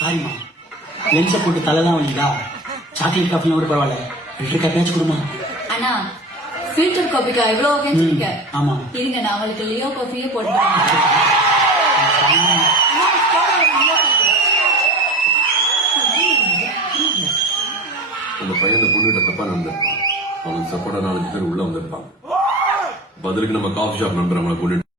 சாரிம்மா, லென்ஸை போட்டு தலைதான் வந்தீங்களா? சாக்லேட் காஃபிலாம் கூட பரவாயில்ல, ஃபில்டர் காஃபியாச்சும் கொடுமா. அண்ணா ஃபில்டர் காஃபிக்கா இவ்வளவு கேட்க? ஆமா, இருங்க நான் உங்களுக்கு லியோ காஃபியே போட்டுறேன். அந்த பையன் இந்த பொண்ணுகிட்ட தப்பா நடந்திருப்பான். அவனுக்கு சப்போர்ட்டா 4 பேர் உள்ள வந்திருப்பான். பதிலுக்கு நம்ம காஃபி ஷாப் நம்பர் அவங்களை கூட்டிட்டு